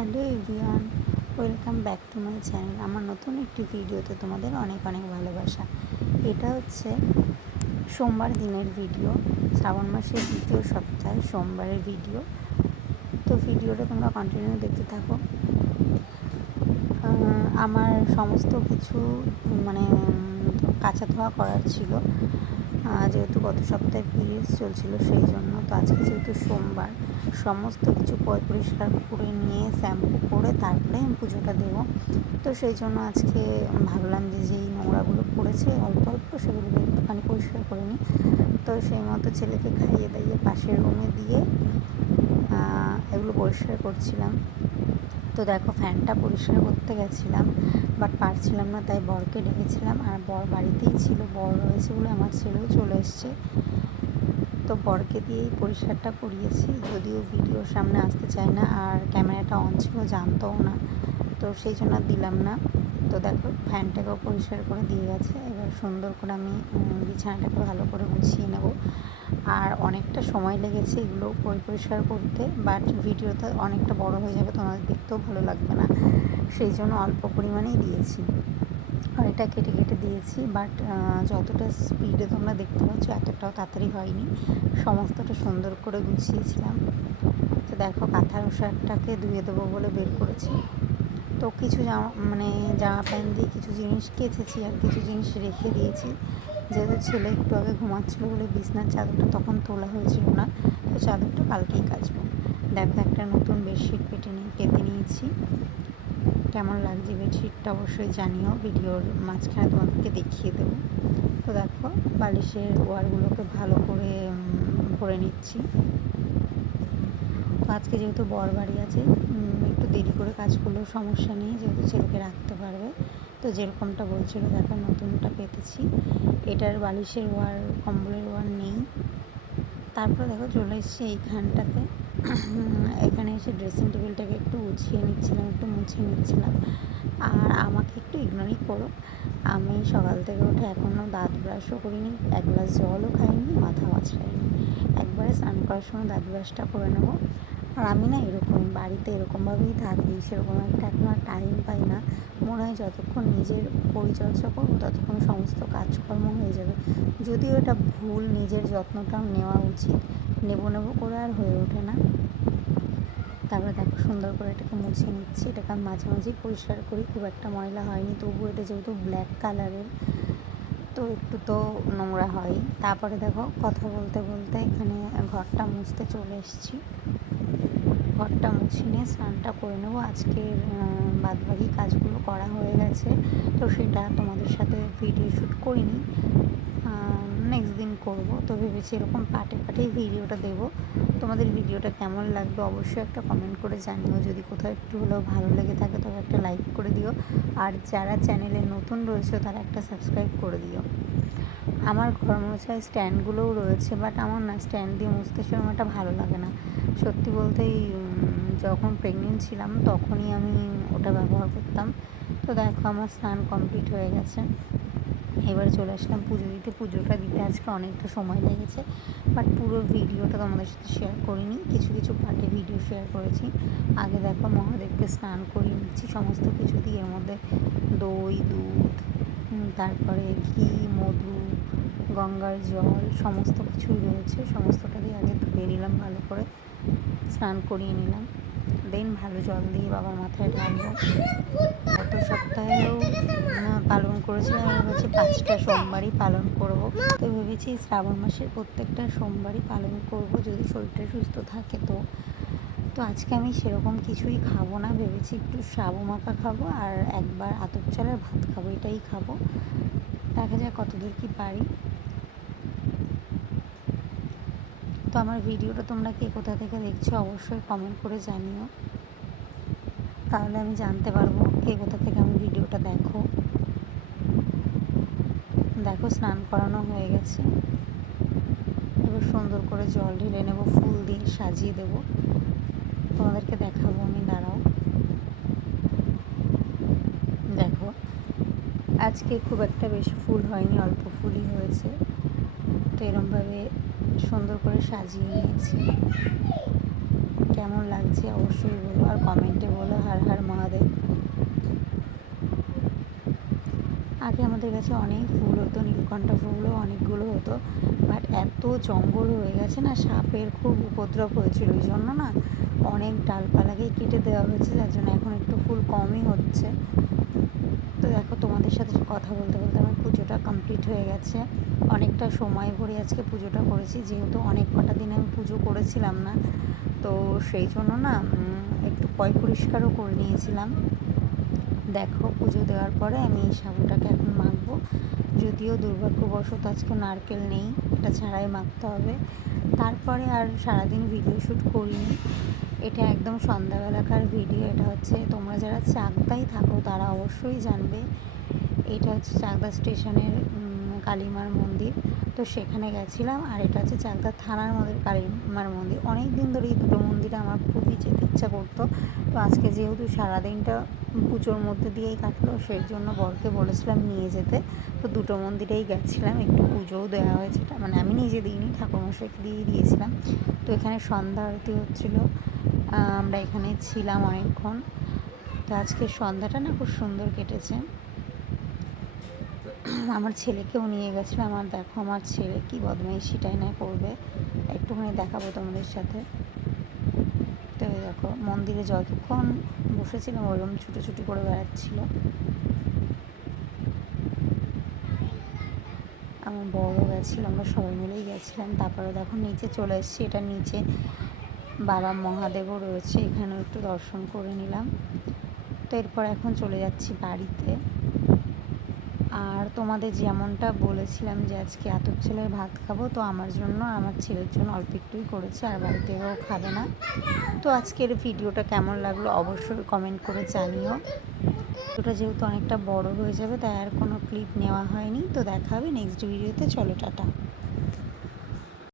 Hello everyone, welcome back to my channel. আমার নতুন একটি ভিডিওতে তোমাদের অনেক অনেক ভালোবাসা। এটা হচ্ছে সোমবার দিনের ভিডিও, শ্রাবণ মাসের দ্বিতীয় সপ্তাহে সোমবারের ভিডিও। তো ভিডিওটা তোমরা কন্টিনিউ দেখতে থাকো। আমার সমস্ত কিছু মানে কাঁচা ধোয়া করার ছিল, যেহেতু গত সপ্তাহে পিরিয়ডস চলছিল সেই জন্য। তো আজকে যেহেতু সোমবার, সমস্ত কিছু পরিষ্কার করে নিয়ে শ্যাম্পু করে তারপরে আমি পুজোটা দেবো। তো সেই জন্য আজকে ভাবলাম যে যেই নোংরাগুলো পড়েছে অল্প অল্প সেগুলো একটুখানি পরিষ্কার করে নিই। তো সেই মতো ছেলেকে খাইয়ে দাইয়ে পাশের রুমে দিয়ে এগুলো পরিষ্কার করছিলাম। তো দেখো, ফ্যানটা পরিষ্কার করতে গেছিলাম বাট পারছিলাম না, তাই বরকে ডেকেছিলাম। আর বর বাড়িতেই ছিল, বর রয়েছে বলে আমার ছেলেও চলে এসছে। তো বরকে দিয়েই পরিষ্কারটা করিয়েছি, যদিও ভিডিওর সামনে আসতে চায় না আর ক্যামেরাটা অন ছিল, জানতোও না, তো সেই জন্য দিলাম না। তো দেখো, ফ্যানটাকেও পরিষ্কার করে দিয়ে গেছে। এবার সুন্দর করে আমি বিছানাটাকে ভালো করে গুছিয়ে নেব। আর অনেকটা সময় লেগেছে এগুলো পরিষ্কার করতে, বাট ভিডিওটা অনেকটা বড় হয়ে যাবে, তোমাদের দেখতেও ভালো লাগবে না, সেই জন্য অল্প পরিমাণেই দিয়েছি। আর এটা কেটে কেটে দিয়েছি, বাট যতটা স্পিডে তোমরা দেখতে পাচ্ছ এতটাও তাড়াতাড়ি হয়নি, সমস্তটা সুন্দর করে গুছিয়েছিলাম। তো দেখো, কাঁথার ওষারটাকে ধুয়ে দেবো বলে বের করেছি। তো কিছু জামা প্যান্ট দিয়ে কিছু জিনিস কেচেছি আর কিছু জিনিস রেখে দিয়েছি, যেহেতু ছেলে একটু আগে ঘুমাচ্ছিলো বলে বিছনার চাদরটা তখন তোলা হয়েছিল না, তো চাদরটা কালকেই কাচবো। দেখো, একটা নতুন বেডশিট পেতে নিয়েছি। কেমন লাগছে বেডশিটটা অবশ্যই জানিও, ভিডিওর মাঝখানে তোমাদেরকে দেখিয়ে দেবো। তো দেখো, বালিশের ওয়ারগুলোকে ভালো করে ভরে নিচ্ছি। তো আজকে যেহেতু বর বাড়ি আছে, একটু দেরি করে কাজ করলেও সমস্যা নেই, যেহেতু ছেলেকে রাখতে পারবে। তো যেরকমটা বলছিল, দেখো নতুনটা পেতেছি, এটার বালিশের ওয়ার, কম্বলের ওয়ার নেই। তারপরে দেখো চলে এসেছি এইখানটাতে। এখানে এসে ড্রেসিং টেবিলটাকে একটু গুছিয়ে নিচ্ছিলাম, একটু মুছে নিচ্ছিলাম। আর আমাকে একটু ইগনোরই করো, আমি সকাল থেকে উঠে এখনও দাঁত ব্রাশও করিনি, এক গ্লাস জলও খাইনি, মাথাও আঁচড়াইনি। একবারে স্নান করার সময় দাঁত ব্রাশটা করে নেবো। আর আমি না এরকমই, বাড়িতে এরকমভাবেই থাকি, সেরকম একটা এখন আর টাইম পাই না। মনে হয় যতক্ষণ নিজের পরিচর্যা করবো ততক্ষণ সমস্ত কাজকর্ম হয়ে যাবে, যদিও এটা ভুল, নিজের যত্নটাও নেওয়া উচিত, নেবো করে আর হয়ে ওঠে না। তারপরে দেখো, সুন্দর করে এটাকে মুছে নিচ্ছি। এটাকে আমি মাঝে মাঝেই পরিষ্কার করি, খুব একটা ময়লা হয়নি, তবুও এটা যেহেতু ব্ল্যাক কালারের তো একটু তো নোংরা হয়। তারপরে দেখো, কথা বলতে বলতে এখানে ঘরটা মুছতে চলে এসেছি। ঘরটা মুছে নিয়ে স্নানটা করে নেবো। আজকের বাদবাকি কাজগুলো করা হয়ে গেছে, তো সেটা তোমাদের সাথে ভিডিও শ্যুট করিনি, নেক্সট দিন করব। তো ভেবেছি এরকম পার্টে পার্টেই ভিডিওটা দেবো। তোমাদের ভিডিওটা কেমন লাগবে অবশ্যই একটা কমেন্ট করে জানিও। যদি কোথাও একটু হলেও ভালো লেগে থাকে তবে একটা লাইক করে দিও, আর যারা চ্যানেলে নতুন রয়েছে তারা একটা সাবস্ক্রাইব করে দিও। আমার ঘর মোছায় স্ট্যান্ডগুলোও রয়েছে, বাট আমার না স্ট্যান্ড দিয়ে মুছতে সেরকম একটা ভালো লাগে না। সত্যি বলতেই যখন প্রেগনেন্ট ছিলাম তখনই আমি ওটা ব্যবহার করতাম। তো দেখো, আমার স্নান কমপ্লিট হয়ে গেছে। এবারে চলে আসলাম পুজো দিতে। পুজোটা দিতে আজকে অনেকটা সময় লেগেছে, বাট পুরো ভিডিওটা তোমাদের সাথে শেয়ার করিনি, কিছু কিছু পার্টে ভিডিও শেয়ার করেছি। আগে দেখো, মহাদেবকে স্নান করিয়ে নিচ্ছি সমস্ত কিছু দিয়ে, এর মধ্যে দই, দুধ, তারপরে ঘি, মধু, গঙ্গার জল, সমস্ত কিছুই রয়েছে। সমস্তটা দিয়ে আগে ধুয়ে নিলাম, ভালো করে স্নান করিয়ে নিলাম, দেন ভালো জল দিয়ে বাবার মাথায় ঢালবো। গত সপ্তাহেও পালন করেছিলাম, আমি ভেবেছি 5টা সোমবারই পালন করব। তো ভেবেছি শ্রাবণ মাসের প্রত্যেকটা সোমবারই পালন করব, যদি শরীরটা সুস্থ থাকে। তো আজকে আমি সেরকম কিছুই খাবো না, ভেবেছি একটু সাবু মাখা খাবো আর একবার আতপ চালের ভাত খাবো, এটাই খাবো। দেখা যায় কতদূর কি পারি। তো আমার ভিডিওটা তোমরা কে কোথা থেকে দেখছো অবশ্যই কমেন্ট করে জানিও, তাহলে আমি জানতে পারবো কে কোথা থেকে আমার ভিডিওটা দেখো। দেখো, স্নান করানো হয়ে গেছে, এবার সুন্দর করে জল ঢেলে নেবো, ফুল দিয়ে সাজিয়ে দেবো, তোমাদেরকে দেখাবো আমি, দাঁড়াও। দেখো, আজকে খুব একটা বেশি ফুল হয়নি, অল্প ফুলই হয়েছে। তো এরমভাবে সুন্দর করে সাজিয়ে নিয়েছি। কেমন লাগছে অবশ্যই বলো, আর কমেন্টে বলো হর হর মহাদেব। আগে আমাদের কাছে অনেক ফুল হতো, নীলকণ্ঠা ফুলও অনেকগুলো হতো, বাট এত জঙ্গল হয়ে গেছে না, সাপের খুব উপদ্রব হয়েছিল, ওই জন্য না অনেক ডালপালাকেই কেটে দেওয়া হয়েছে, যার জন্য এখন একটু ফুল কমই হচ্ছে। তো দেখো, তোমাদের সাথে কথা বলতে বলতে আমার পুজোটা কমপ্লিট হয়ে গেছে। অনেকটা সময় ভরে আজকে পুজোটা করেছি, যেহেতু অনেক কটা দিন আমি পুজো করেছিলাম না, তো সেই জন্য না একটু পরিষ্কারও করে নিয়েছিলাম। দেখো, পুজো দেওয়ার পরে আমি এই সাবুটাকে এখন মাখবো, যদিও দুর্ভাগ্যবশত আজকে নারকেল নেই, এটা ছাড়াই মাখতে হবে। তারপরে আর সারাদিন ভিডিও শ্যুট করিনি, এটা একদম সন্ধ্যাবেলাকার ভিডিও। এটা হচ্ছে, তোমরা যারা চাকদায় থাকো তারা অবশ্যই জানবে, এটা হচ্ছে চাকদা স্টেশনের কালীমার মন্দির, তো সেখানে গেছিলাম। আর এটা হচ্ছে চাকদা থানার মধ্যে কালীমার মন্দির। অনেক দিন ধরে এই দুটো মন্দিরে আমার খুবই যেতে ইচ্ছা করতো, তো আজকে যেহেতু সারাদিনটা পুজোর মধ্যে দিয়েই কাটলো, সেই জন্য বরকে বলেছিলাম নিয়ে যেতে, তো দুটো মন্দিরেই গেছিলাম, একটু পুজোও দেওয়া হয়েছে, মানে আমি নিজে দিইনি, ঠাকুরমশাইকে দিয়ে দিয়েছিলাম। তো এখানে সন্ধ্যা আরতি হচ্ছিলো, আমরা এখানে ছিলাম অনেকক্ষণ। তো আজকে সন্ধ্যাটা না খুব সুন্দর কেটেছে। আমার ছেলেকেও নিয়ে গেছিলো, আমার দেখো আমার ছেলে কি বদমাইশিটাই না করবে, একটুখানি দেখাবো তোমাদের সাথে। তো দেখো, মন্দিরে যতক্ষণ বসেছিলাম ওরকম ছুটোছুটি করে বেড়াচ্ছিল। আমার বড়ও গেছিলো, আমরা সবাই মিলেই গেছিলাম। তারপরে দেখো নিচে চলে এসেছি, এটা নিচে বাবা মহাদেবও রয়েছে, এখানেও একটু দর্শন করে নিলাম। তো এরপর এখন চলে যাচ্ছি বাড়িতে। আর তোমাদের যেমনটা বলেছিলাম যে আজকে আতপ ছেলের ভাত খাবো, তো আমার জন্য আমার ছেলের জন্য অল্প একটুই করেছি, আর বাড়িতে ও খাবে না। তো আজকের ভিডিওটা কেমন লাগলো অবশ্যই কমেন্ট করে জানিও। ওটা যেহেতু অনেকটা বড় হয়ে যাবে, তাই আর কোনো ক্লিপ নেওয়া হয়নি। তো দেখা হবে নেক্সট ভিডিওতে, চলো টাটা।